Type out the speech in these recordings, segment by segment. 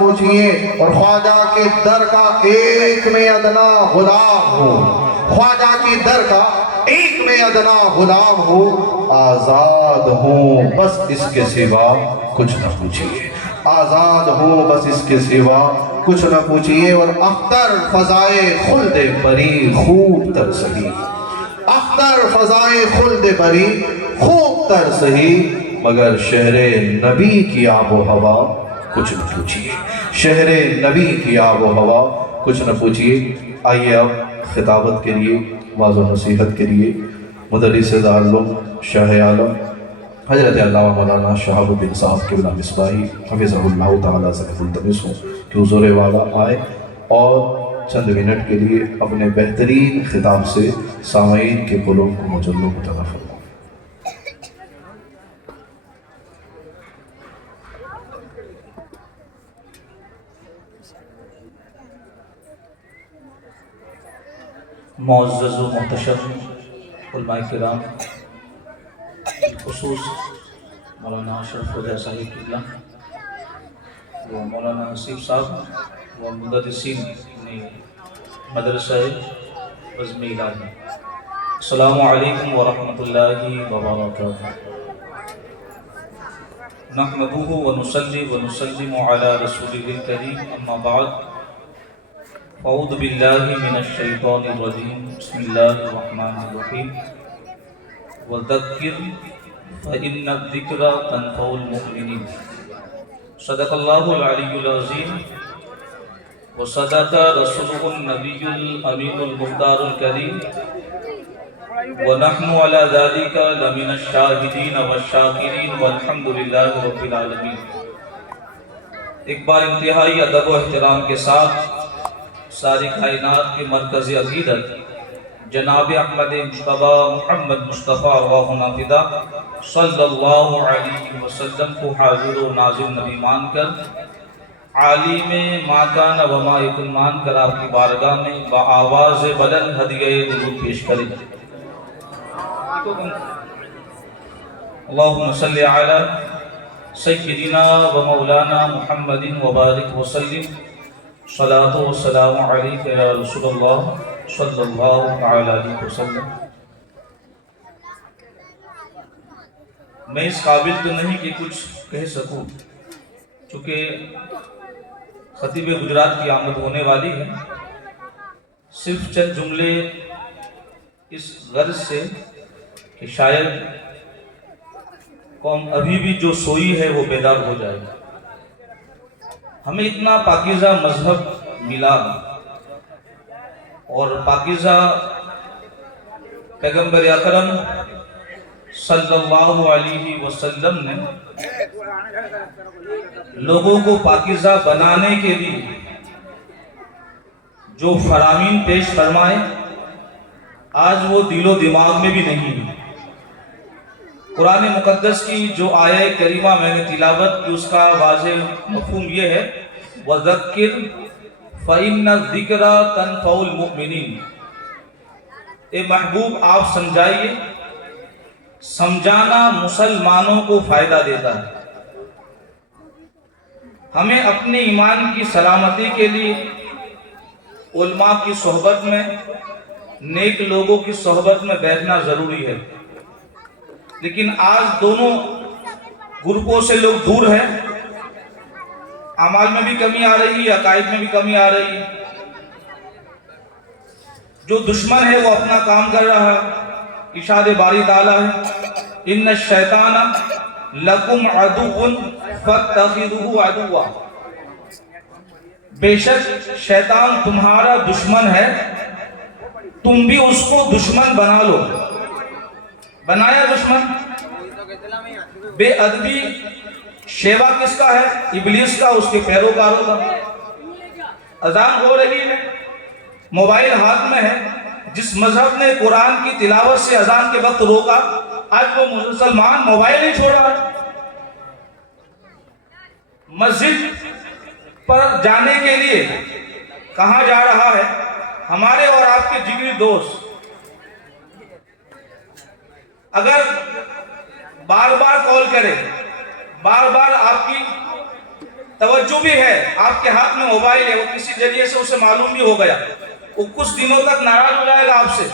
پوچھئے اور خواجہ کے در کا ایک میں ادنا غلام ہو، خواجہ کے در کا ایک میں ادنا غلام ہو، آزاد ہوں بس اس کے سوا کچھ نہ پوچھئے، آزاد ہوں بس اس کے سوا کچھ نہ پوچھئے۔ اور اختر فضائے خلد بری خوب تر سہی، اختر فضائے خلد بری خوب تر سہی، مگر شہر نبی کی آب و ہوا کچھ نہ پوچھئے، شہر نبی کی آب و ہوا کچھ نہ پوچھئے۔ آئیے اب خطابت کے لیے، واضح و نصیحت کے لیے مدرس دارالعلوم شاہ عالم حضرت علامہ مولانا شہاب الدین صاحب قبلہ مصباحی حفظہ اللہ تعالیٰ سے ملتمس ہوں کہ حضور والا آئے اور چند منٹ کے لیے اپنے بہترین خطاب سے سامعین کے قلوب کو مجلو متلا فرمائیں۔ معزز و محتشم علماء کرام، خصوص مولانا اشرف رضا صاحب قبلہ و مولانا نصیب صاحب و مدرسین مدرسہ بزم الہی، السلام علیکم ورحمۃ اللہ وبرکاتہ۔ نحمدہ ونصلی ونسلم علی رسولہ الکریم، اما بعد، اعوذ باللہ من الشیطان الرجیم، بسم اللہ الرحمن الرحیم، وذکر فإن الذکر تنفع المؤمنین۔ صدق اللہ العلی العظیم وصدق رسولہ النبی الامین المختار الکریم، ونحن علی ذلک لمن الشاہدین والشاکرین والحمد للہ رب العالمین۔ ایک بار انتہائی ادب و احترام کے ساتھ ساری کائنات کے مرکز عقیدت جناب احمد مجتبی محمد مصطفیٰ ارواحنا فدا صلی اللہ علیہ وسلم کو حاضر و ناظر نبی مان کر، عالم ما کان و ما یکن مان کر آپ کی بارگاہ میں بآواز بلند ہدیہ درود پیش کریں۔ اللہم صلی علی سیدنا و مولانا محمد وبارک وسلم، صلاۃ و سلام علیک یا رسول اللہ صلی اللہ علیہ وسلم۔ میں اس قابل تو نہیں کہ کچھ کہہ سکوں، چونکہ خطیب گجرات کی آمد ہونے والی ہے، صرف چند جملے اس غرض سے کہ شاید قوم ابھی بھی جو سوئی ہے وہ بیدار ہو جائے۔ ہمیں اتنا پاکیزہ مذہب ملا اور پاکیزہ پیغمبر اکرم صلی اللہ علیہ وسلم نے لوگوں کو پاکیزہ بنانے کے لیے جو فرامین پیش فرمائے، آج وہ دل و دماغ میں بھی نہیں ہے۔ قرآن مقدس کی جو آیہ کریمہ میں نے تلاوت کی، اس کا واضح مفہوم یہ ہے، وَذَكِّرْ فَإِنَّ الذِّكْرَ تَنفَعُ الْمُؤْمِنِينَ۔ اے محبوب آپ سمجھائیے، سمجھانا مسلمانوں کو فائدہ دیتا ہے۔ ہمیں اپنے ایمان کی سلامتی کے لیے علماء کی صحبت میں، نیک لوگوں کی صحبت میں بیٹھنا ضروری ہے، لیکن آج دونوں گروپوں سے لوگ دور ہیں، اعمال میں بھی کمی آ رہی ہے، عقائد میں بھی کمی آ رہی ہے۔ جو دشمن ہے وہ اپنا کام کر رہا ہے، ارشاد باری تعالیٰ ہے، ان الشیطان لکم عدو فاتخذوہ عدوا۔ بے شک شیطان تمہارا دشمن ہے، تم بھی اس کو دشمن بنا لو۔ بنایا دشمن؟ بے ادبی شیوا کس کا ہے؟ ابلیس کا، اس کے پیروکاروں کا۔ اذان ہو رہی ہے، موبائل ہاتھ میں ہے، جس مذہب نے قرآن کی تلاوت سے اذان کے وقت روکا، آج وہ مسلمان موبائل نہیں چھوڑ رہا۔ مسجد پر جانے کے لیے کہاں جا رہا ہے؟ ہمارے اور آپ کے جگری دوست اگر بار بار کال کرے، بار بار آپ کی توجہ بھی ہے، آپ کے ہاتھ میں موبائل ہے، وہ کسی ذریعے سے اسے معلوم بھی ہو گیا، وہ کچھ دنوں تک ناراض ہو جائے گا آپ سے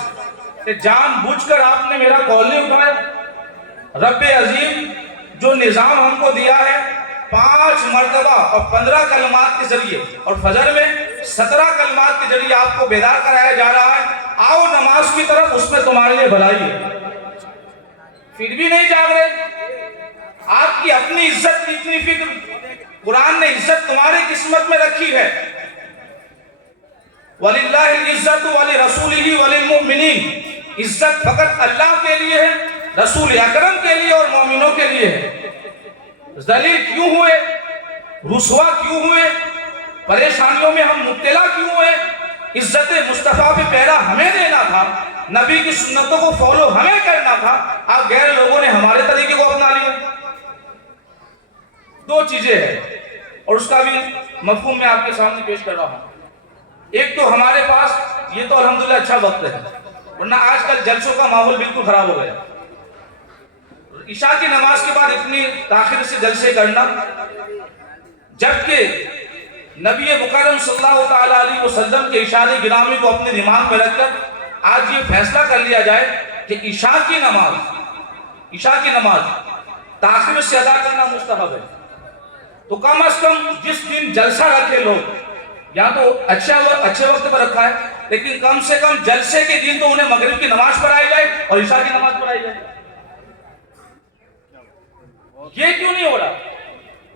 کہ جان بوجھ کر آپ نے میرا کال نہیں اٹھایا۔ رب عظیم جو نظام ہم کو دیا ہے 5 مرتبہ اور 15 کلمات کے ذریعے اور فجر میں 17 کلمات کے ذریعے آپ کو بیدار کرایا جا رہا ہے، آؤ نماز کی طرف، اس میں تمہارے لیے بھلائی ہے، پھر بھی نہیں جاگ رہے۔ آپ کی اپنی عزت کی اتنی فکر، قرآن نے عزت تمہاری قسمت میں رکھی ہے۔ وَلِلَّهِ الْعِزَّةُ وَلِرَسُولِهِ وَلِلْمُؤْمِنِينَ، عزت فقط اللہ کے لیے ہے، رسول اکرم کے لیے اور مومنوں کے لیے ہے۔ ذلیل کیوں ہوئے، رسوا کیوں ہوئے، پریشانیوں میں ہم مبتلا کیوں ہوئے؟ عزت مصطفیٰ پہ پہرا ہمیں دینا تھا، نبی کی سنتوں کو فالو ہمیں کرنا تھا، آپ غیر لوگوں نے ہمارے طریقے کو اپنا لیا۔ 2 چیزیں ہیں اور اس کا بھی مفہوم میں آپ کے سامنے پیش کر رہا ہوں۔ ایک تو ہمارے پاس یہ تو الحمدللہ اچھا وقت ہے، ورنہ آج کل جلسوں کا ماحول بالکل خراب ہو گیا۔ عشاء کی نماز کے بعد اتنی تاخیر سے جلسے کرنا، جبکہ نبی مکرم صلی اللہ تعالیٰ علیہ وسلم کے اشارے گرامی کو اپنے دماغ میں رکھ کر آج یہ فیصلہ کر لیا جائے کہ عشاء کی نماز تاخیر سے ادا کرنا مستحب ہے، تو کم از کم جس دن جلسہ رکھے لوگ، یا تو اچھے وقت پر رکھا ہے، لیکن کم سے کم جلسے کے دن تو انہیں مغرب کی نماز پڑھائی جائے اور عشاء کی نماز پڑھائی جائے۔ یہ کیوں نہیں ہو رہا؟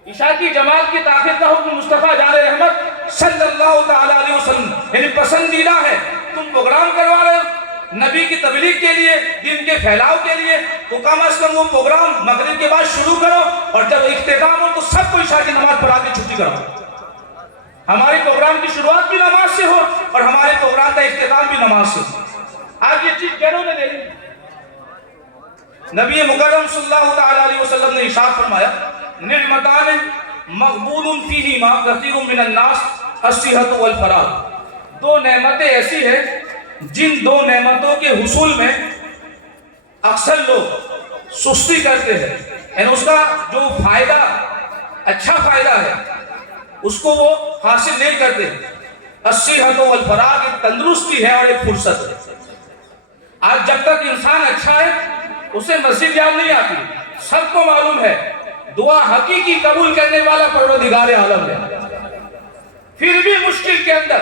عشاء کی جماعت کی تاخیر کا حکم مصطفیٰ جان رحمت صلی اللہ تعالیٰ علیہ وسلم یعنی پسندیدہ ہے۔ تم پروگرام کروا رہے ہو نبی کی تبلیغ کے لیے، دین کے پھیلاؤ کے لیے، تو کم از کم وہ پروگرام مغرب کے بعد شروع کرو، اور جب اختتام ہو تو سب کو عشاء کی نماز پڑھا کے چھٹی کرو۔ ہماری پروگرام کی شروعات بھی نماز سے ہو اور ہمارے پروگرام کا اختتام بھی نماز سے ہو۔ آج یہ چیز کہنوں نے لے لی۔ نبی مکرم صلی اللہ تعالیٰ علیہ وسلم نے ارشاد فرمایا، نعمتان مغبون فیہما کثیر من الناس الصحۃ والفراغ، 2 نعمتیں ایسی ہیں جن 2 نعمتوں کے حصول میں اکثر لوگ سستی کرتے ہیں، یعنی اس کا جو فائدہ، اچھا فائدہ ہے، اس کو وہ حاصل نہیں کرتے۔ الصحۃ والفراغ، ایک تندرستی ہے اور ایک فرصت ہے۔ آج جب تک انسان اچھا ہے اسے مسجد یاد نہیں آتی، سب کو معلوم ہے دعا حقیقی قبول کرنے والا پروردگار عالم ہے، پھر بھی مشکل کے اندر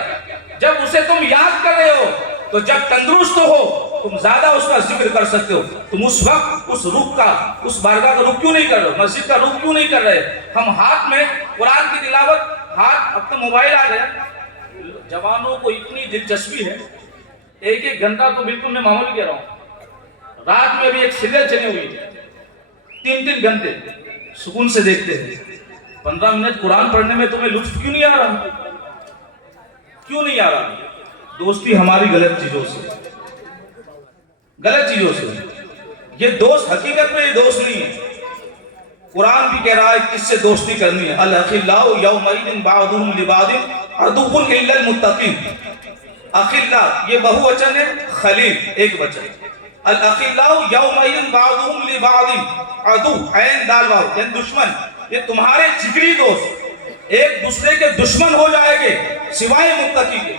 جب اسے تم یاد کر رہے ہو تو جب تندرست ہو تم زیادہ اس کا ذکر کر سکتے ہو، تم اس وقت اس رخ کا، اس بارگاہ کا رخ کیوں نہیں کر رہے ہو، مسجد کا رخ کیوں نہیں کر رہے؟ ہم ہاتھ میں قرآن کی تلاوت، ہاتھ، اب تو موبائل آ گیا، جوانوں کو اتنی دلچسپی ہے، 1 گھنٹہ تو بالکل میں معمولی کہہ رہا ہوں، رات میں ابھی ایک سیریل چلی ہوئی ہے، 3 گھنٹے سکون سے دیکھتے ہیں۔ 15 منٹ قرآن پڑھنے میں تمہیں لطف کیوں نہیں آ رہا؟ کیوں نہیں آ رہا؟ دوستی ہماری غلط چیزوں سے، یہ دوست حقیقت میں یہ دوست نہیں ہے۔ قرآن بھی کہہ رہا ہے کس سے دوستی کرنی ہے، الاخلاء یومئذ بعضهم لبعض عدو الا المتقین۔ اخلاء یہ بہو وچن ہے، خلیل ایک وچن۔ الاخلاء یومئذ بعضهم لبعض عدو، عین دال واو یعنی دشمن، یہ تمہارے جگری دوست ایک دوسرے کے دشمن ہو جائے گے سوائے متقی کے،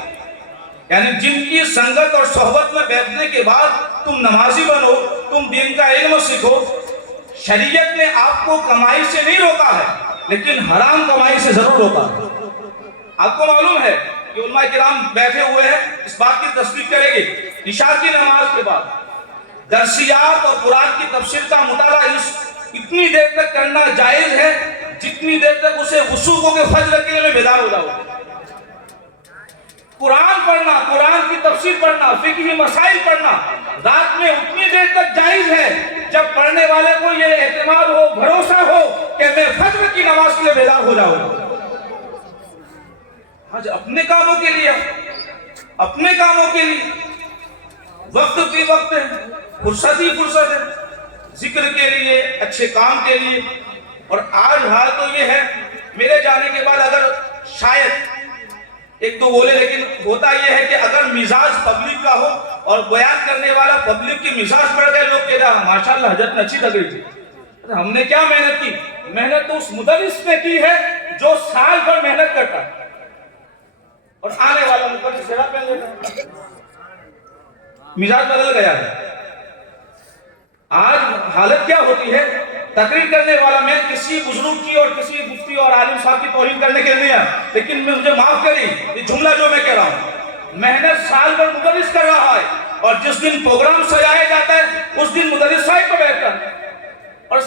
یعنی جن کی سنگت اور صحبت میں بیٹھنے کے بعد تم نمازی بنو، تم دین کا علم سیکھو۔ شریعت نے آپ کو کمائی سے نہیں روکا ہے لیکن حرام کمائی سے ضرور روکا ہے۔ آپ کو معلوم ہے کہ علماء کرام بیٹھے ہوئے ہیں، اس بات کی تصدیق کریں گے، عشاء کی نماز کے بعد درسیات اور قرآن کی تفسیر کا مطالعہ اتنی دیر تک کرنا جائز ہے جتنی دیر تک اسے وضو کو کہ فجر کے لیے میں بیدار ہو جاؤں۔ قرآن پڑھنا، قرآن کی تفسیر پڑھنا، فقہی مسائل پڑھنا رات میں اتنی دیر تک جائز ہے جب پڑھنے والے کو یہ اعتماد ہو، بھروسہ ہو کہ میں فجر کی نماز کے لیے بیدار ہو جاؤں گا۔ آج اپنے کاموں کے لیے، اپنے کاموں کے لیے وقت بھی وقت ہے، فرصت ہی فرصت ہے، ذکر کے لیے، اچھے کام کے لیے۔ اور آج حال تو یہ ہے، میرے جانے کے بعد اگر شاید ایک تو بولے، لیکن ہوتا یہ ہے کہ اگر مزاج پبلک کا ہو اور بیان کرنے والا پبلک کی مزاج پڑ گئے، لوگ کہہ رہا ماشاءاللہ حضرت نے اچھی لگ رہی تھی۔ ہم نے کیا محنت کی؟ محنت تو اس مدرس نے کی ہے جو سال بھر محنت کرتا اور آنے والا مقدر سیرا پہن لیتا. مزاج بدل گیا ہے. آج حالت کیا ہوتی ہے؟ تقریر کرنے والا میں کسی بزرگ کی اور کسی مفتی اور عالم صاحب کی توہین کرنے کے لیے نہیں ہے، لیکن مجھے معاف کریں یہ جملہ جو میں کہہ رہا ہوں، محنت سال بھر مدرس کر رہا ہے اور جس دن پروگرام سجایا جاتا ہے اس دن مدرس صاحب کو بیٹھتا ہے اور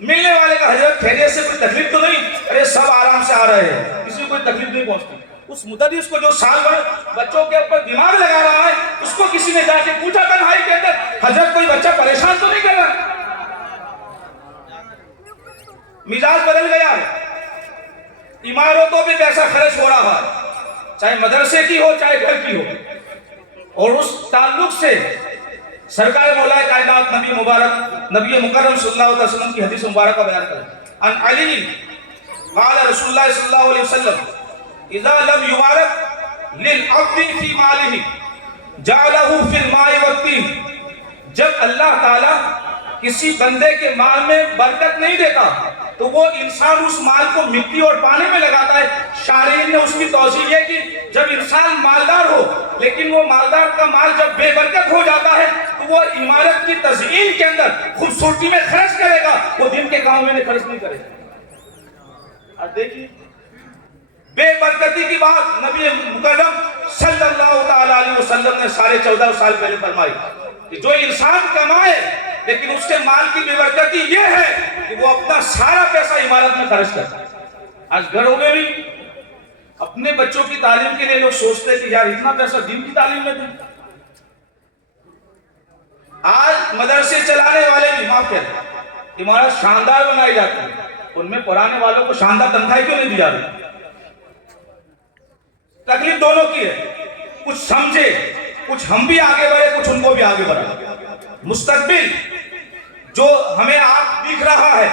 ملنے والے کا حضرت خیریت سے کوئی تکلیف تو نہیں؟ ارے سب آرام سے آ رہے ہیں، کسی کو کوئی تکلیف نہیں پہنچتی. اس مدرس کو جو سال بھر بچوں کے اوپر دماغ لگا رہا ہے اس کو کسی نے جا کے پوچھا تنہائی کے اندر حضرت کوئی بچہ پریشان تو نہیں کر رہا؟ مزاج بدل گیا ہے. عمارتوں پہ پیسہ خرچ ہو رہا ہے، چاہے مدرسے کی ہو چاہے گھر کی ہو، اور اس تعلق سے سرکار مولا کائنات نبی مبارک نبی مکرم صلی اللہ علیہ وسلم کی حدیث مبارک کا بیان کریں. ان علی قال رسول اللہ صلی اللہ علیہ وسلم اذا لم یبارک للعبد فی مالہ جعلہ فی الماء والطین. جب اللہ تعالی کسی بندے کے مال میں برکت نہیں دیتا تو وہ انسان اس مال کو مٹی اور پانی میں لگاتا ہے. شارحین نے اس کی توضیح یہ کہ جب انسان مالدار ہو لیکن وہ مالدار کا مال جب بے برکت ہو جاتا ہے تو وہ عمارت کی تزئین کے اندر خوبصورتی میں خرچ کرے گا، وہ دن کے کاموں میں خرچ نہیں کرے گا. اب دیکھیے بے برکتی کی بات نبی مکرم صلی اللہ تعالی علیہ وسلم نے 14.5 سال پہلے فرمائی کہ جو انسان کمائے لیکن اس کے مال کی بے برکتی یہ ہے کہ وہ اپنا سارا پیسہ عمارت میں خرچ کرتا ہے. آج گھروں میں بھی اپنے بچوں کی تعلیم کے لیے لوگ سوچتے ہیں کہ یار اتنا پیسہ دین کی تعلیم میں دیں. آج مدرسے چلانے والے بھی معاف کرتے ہیں، عمارت شاندار بنائی جاتی ہے، ان میں پڑھانے والوں کو شاندار تنخواہ کیوں نہیں دی جا رہی؟ تکلیف دونوں کی ہے. کچھ سمجھے، کچھ ہم بھی آگے بڑھے، کچھ ان کو بھی آگے بڑھے. مستقبل جو ہمیں آپ دکھ رہا ہے،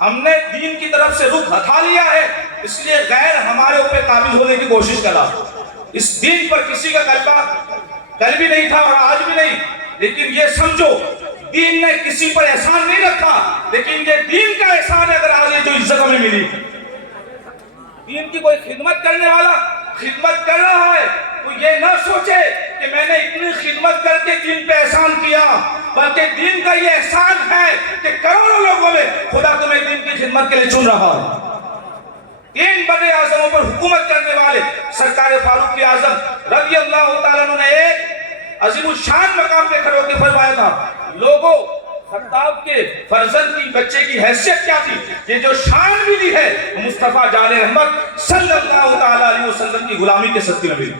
ہم نے دین کی طرف سے رخ ہٹا لیا ہے، اس لیے غیر ہمارے اوپر قابض ہونے کی کوشش کر رہا. اس دین پر کسی کا کل بھی نہیں تھا اور آج بھی نہیں، لیکن یہ سمجھو دین نے کسی پر احسان نہیں رکھا، لیکن یہ دین کا احسان ہے. اگر آج یہ جو عزت ہمیں ملی، دین کی کوئی خدمت کرنے والا خدمت کر رہا ہے تو یہ نہ سوچے کہ میں نے اتنی خدمت کر کے دین پہ احسان کیا، بلکہ دین کا یہ احسان ہے کہ کروڑوں لوگوں میں خدا تمہیں دین کی خدمت کے لیے چن رہا ہے. 3 بڑے اعظموں پر حکومت کرنے والے سرکار فاروق اعظم رضی اللہ تعالیٰ عنہ نے ایک عظیم الشان مقام پہ کھڑے ہو کے فرمایا تھا، لوگوں خطاب کے فرزند کی بچے کی حیثیت کیا تھی؟ یہ جو شان ملی ہے وہ مصطفیٰ جان رحمت صلی اللہ تعالیٰ علیہ وسلم کی غلامی کے صدقے میں ملی.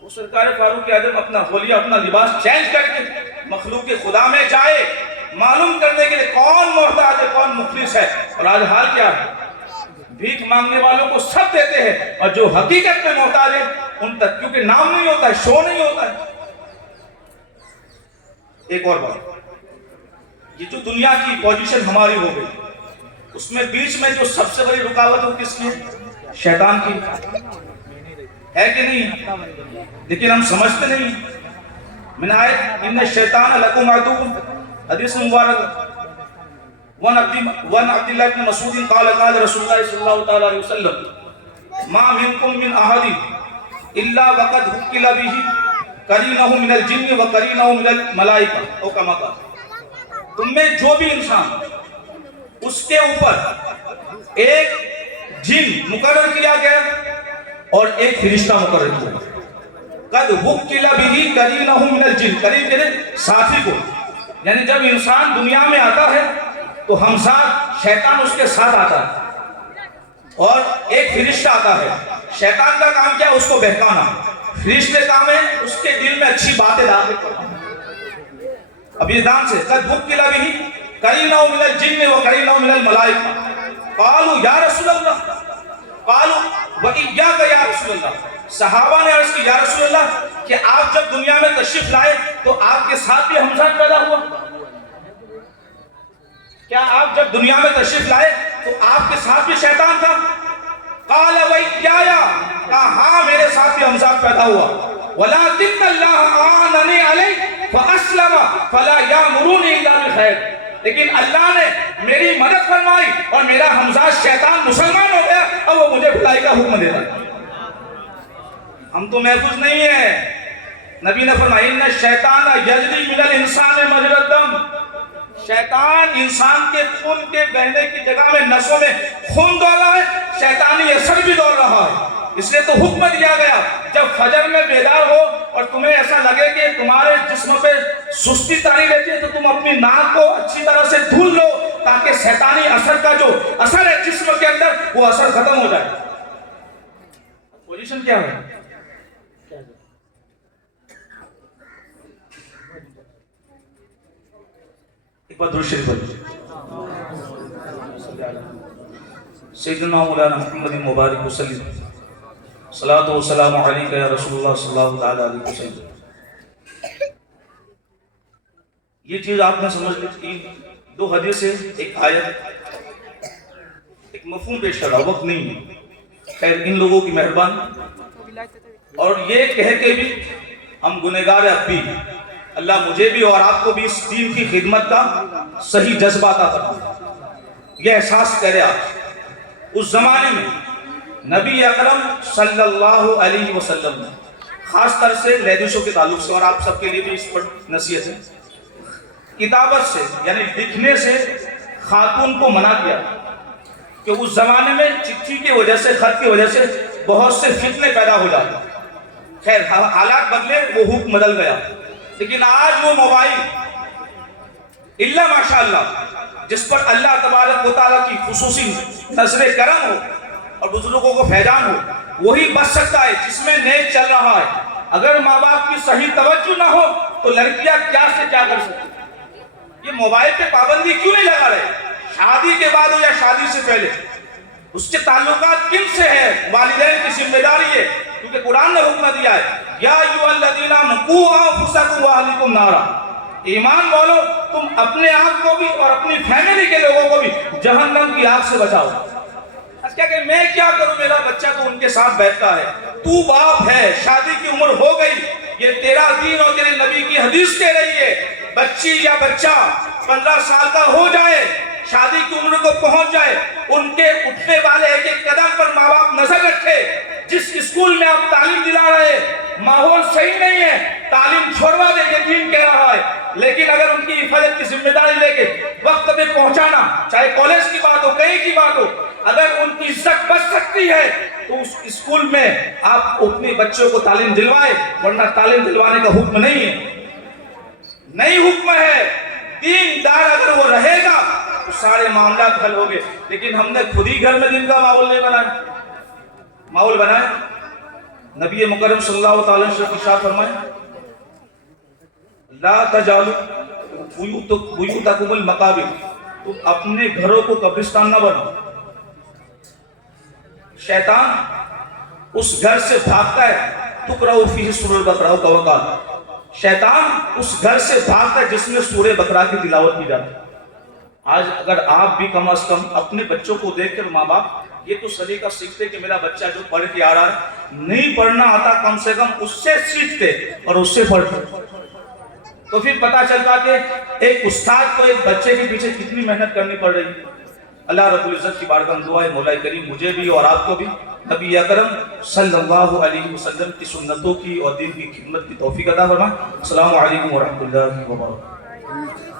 وہ سرکار فاروق اعظم اپنا حلیہ اپنا لباس چینج کر کے مخلوق خدا میں جائے معلوم کرنے کے لیے کون محتاج ہے کون مفلس ہے. اور آج حال کیا ہے؟ بھیک مانگنے والوں کو سب دیتے ہیں اور جو حقیقت میں محتاج ہے ان تک کیونکہ نام نہیں ہوتا ہے، شو نہیں ہوتا ہے. ایک اور بات، یہ جو دنیا کی پوزیشن ہماری ہو گئی اس میں بیچ میں جو سب سے بڑی رکاوٹ ہو کس کی؟ شیطان کی ہے کہ نہیں؟ لیکن ہم سمجھتے نہیں. میں نے آیت ان الشیطان لکم عدو، حدیث مبارک وان عبداللہ بن مسعود قال قال رسول اللہ صلی اللہ تعالی علیہ وسلم ما منکم من احد الا وقد حکل به قرینہ من الجن و قرینہ من الملائکہ او کما قال. تم میں جو بھی انسان اس کے اوپر ایک جن مقرر کیا گیا اور ایک فرشتہ مقرر کیا. قد حکل به قرینہ من الجن، قرین کہتے ساتھی کو، یعنی جب انسان دنیا میں آتا ہے تو ہم ساتھ شیطان اس کے ساتھ آتا ہے اور ایک فرشتہ آتا ہے. شیطان کا کام کیا؟ اس کو بہکانا. فرشتے کام ہے اس کے دل میں اچھی باتیں داخل کرنا. اب یہ دان سے قد حکل به قرینہ من الجن و قرینہ من الملائکہ قالوا یا رسول اللہ قالوا وإیاک یا رسول اللہ. صحابہ نے عرض کی یا رسول اللہ کہ آپ جب دنیا میں تشریف لائے تو آپ کے ساتھ بھی ہمزاد پیدا ہوا؟ کیا آپ جب دنیا میں تشریف لائے تو آپ کے ساتھ بھی شیطان تھا؟ قال وإیایا، کہا ہاں میرے ساتھ بھی ہمزاد پیدا ہوا. ولیکن اللہ اعاننی علیہ فاسلم فلا یامرونی الا بخیر، لیکن اللہ نے میری مدد فرمائی اور میرا ہمزاد شیطان مسلمان ہو گیا، اب وہ مجھے بھلائی کا حکم دیتا ہے۔ ہم تو محفوظ نہیں ہیں۔ نبی نے فرمایا ان الشیطان یجری من الانسان مجری الدم، شیطان انسان کے خون کے بہنے کی جگہ میں نسوں میں خون دوڑ رہا ہے، شیطانی اثر بھی دوڑ رہا ہے۔ اس لیے تو حکم دیا گیا جب فجر میں بیدار ہو اور تمہیں ایسا لگے کہ تمہارے جسم پہ سستی تاری رہتی ہے تو تم اپنی ناک کو اچھی طرح سے دھل لو تاکہ شیطانی اثر کا جو اثر ہے جسم کے اندر وہ اثر ختم ہو جائے۔ پوزیشن کیا ہے؟ ایک بار درود شریف پڑھیے۔ سیدنا مولانا محمد مبارک وسلم صلاۃ و سلام علیک یا رسول اللہ صلی اللہ علیہ وسلم۔ یہ چیز آپ نے سمجھ لی کہ دو حدیث سے ایک آیت ایک مفہوم پیش کر رہا، وقت نہیں ہے۔ خیر ان لوگوں کی مہربانی، اور یہ کہہ کے بھی ہم گنہگار اب بھی، اللہ مجھے بھی اور آپ کو بھی اس دین کی خدمت کا صحیح جذبہ عطا فرمائے۔ یہ احساس کرے آپ اس زمانے میں نبی اکرم صلی اللہ علیہ وسلم نے خاص طر سے لیڈیسوں کے تعلق سے، اور آپ سب کے لیے بھی اس پر نصیحت ہے، کتابت سے یعنی لکھنے سے خاتون کو منع کیا کہ اس زمانے میں چٹھی کی وجہ سے، خط کی وجہ سے بہت سے فتنے پیدا ہو جاتے۔ خیر حالات بدلے، وہ حکم بدل گیا، لیکن آج وہ موبائل اللہ ماشاءاللہ جس پر اللہ تبارک و تعالیٰ کی خصوصی نظر کرم ہو اور بزرگوں کو فیضان ہو، وہی بچ سکتا ہے جس میں نیک چل رہا ہے۔ اگر ماں باپ کی صحیح توجہ نہ ہو تو لڑکیاں کیا سے کیا کر سکتی۔ یہ موبائل پہ پابندی کیوں نہیں لگا رہے؟ شادی کے بعد ہو یا شادی سے پہلے اس کے تعلقات کن سے ہے؟ والدین کی ذمہ داری ہے، کیونکہ قرآن نے حکم دیا ہے یا ایھا الذین آمنوا قوا انفسکم واہلیکم نارا، ایمان والو تم اپنے آپ کو بھی اور اپنی فیملی کے لوگوں کو بھی جہنم کی آگ سے بچاؤ۔ کیا کہ میں کیا کروں، میرا بچہ تو ان کے ساتھ بیٹھتا ہے، تو باپ ہے، شادی کی عمر ہو گئی، یہ تیرا دین اور تیرے نبی کی حدیث کہہ رہی ہے بچی یا بچہ 15 سال کا ہو جائے، شادی کی عمر کو پہنچ جائے، ان کے اٹھنے والے ایک ایک قدم پر ماں باپ نظر رکھے۔ جس اسکول میں آپ تعلیم دلا رہے ماحول صحیح نہیں ہے، تعلیم چھوڑوا دے، یہ دین کہہ رہا ہے، لیکن اگر ان کی حفاظت کی ذمہ داری لے کے وقت پہ پہنچانا، چاہے کالج کی بات ہو، کہیں کی بات ہو، اگر ان کی عزت بچ سکتی ہے تو اس اسکول میں آپ اپنے بچوں کو تعلیم دلوائے، ورنہ تعلیم دلوانے کا حکم نہیں ہے، نہیں حکم ہے۔ دین دار اگر وہ رہے گا تو سارے معاملات حل ہو گئے، لیکن ہم نے خود ہی گھر میں دین کا ماحول نہیں بنایا۔ ماحول بنائے، نبی مکرم صلی اللہ تعالی وسلم ارشاد فرمائے لا تجعلوا بیوتکم المقابر، تم اپنے گھروں کو قبرستان نہ بناؤ۔ شیطان اس گھر سے بھاگتا ہے، تقرأ فیہ سورۃ البقرہ کا وقال، شیطان اس گھر سے بھاگتا ہے جس میں سورہ بقرہ کی تلاوت کی جاتی ہے۔ آج اگر آپ بھی کم از کم اپنے بچوں کو دیکھ کر ماں باپ یہ تو سلیقہ سیکھتے کہ میرا بچہ جو پڑھ کے آ رہا ہے، نہیں پڑھنا آتا کم سے کم اس سے سیکھتے اور اس سے پڑھتے، تو پھر پتا چلتا کہ ایک استاد کو ایک بچے کے پیچھے کتنی محنت کرنی پڑ رہی ہے۔ اللہ رب العزت کی بارگاہ میں دعا ہے مولا کریم مجھے بھی اور آپ کو بھی نبی اکرم صلی اللہ علیہ وسلم کی سنتوں کی اور دین کی خدمت کی توفیق عطا فرمائے۔ السلام علیکم ورحمۃ اللہ وبرکاتہ۔